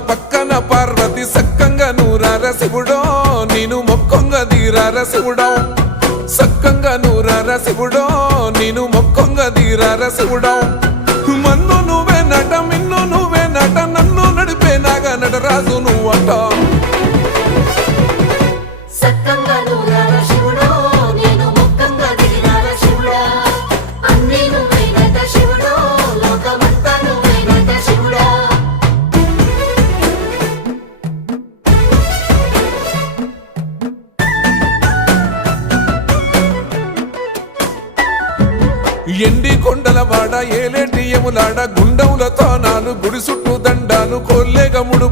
పక్కన పార్వతి సక్కంగా నూరార శివుడో నేను మొక్కంగా తీరార శివుడో సక్కంగా నూరార శివుడో నేను మొక్కంగా తీరార శివుడో మన్ను నువ్వే నట మిన్ను నువ్వే నట నన్ను నడిపే నాగా నటరాజు నువ్వట ఎండి కొండల వాడ ఏలేటి యములాడ గుండములతో నాలు గుడి చుట్టూ దండాలు కొల్లేగముడు